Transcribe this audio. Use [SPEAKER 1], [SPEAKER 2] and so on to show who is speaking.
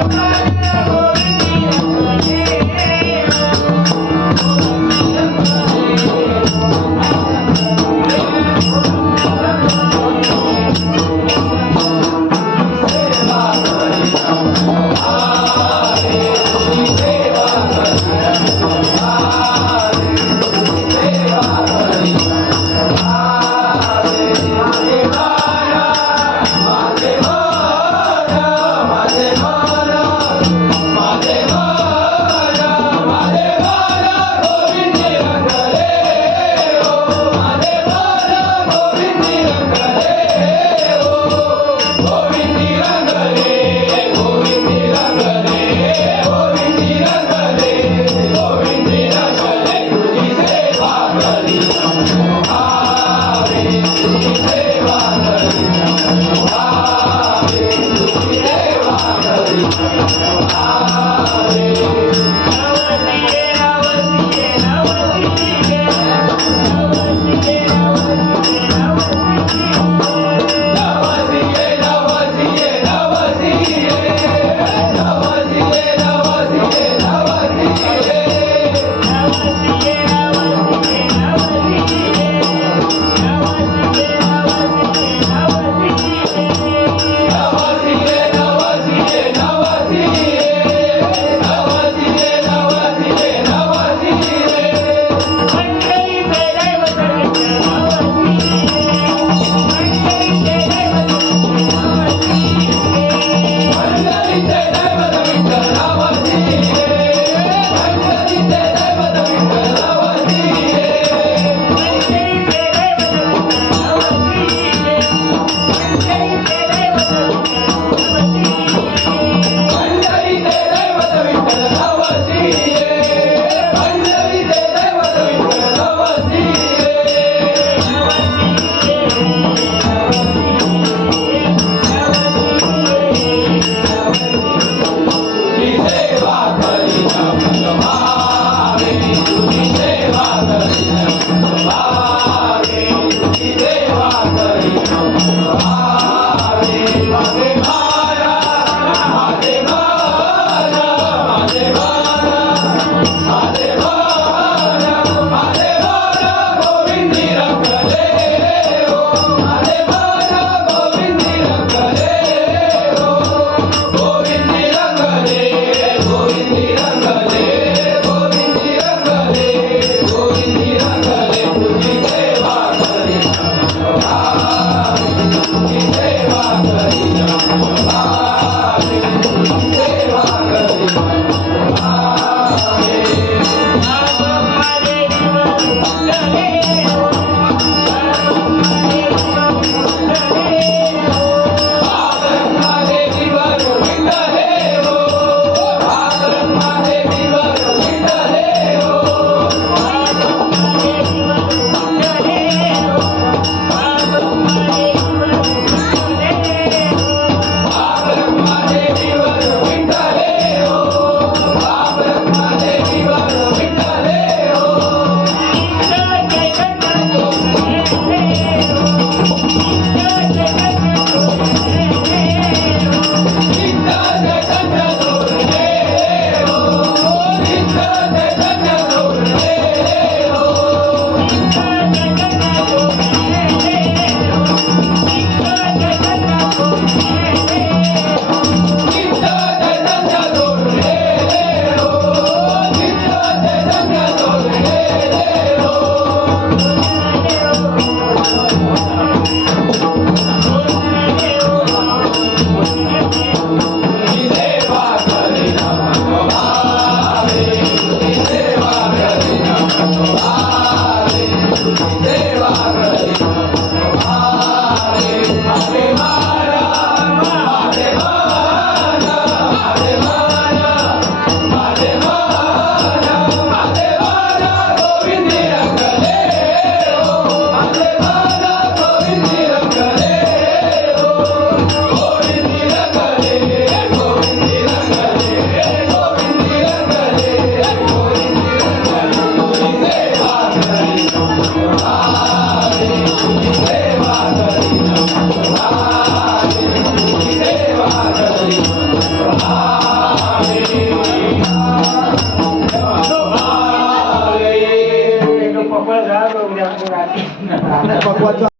[SPEAKER 1] Thank you. Pagwat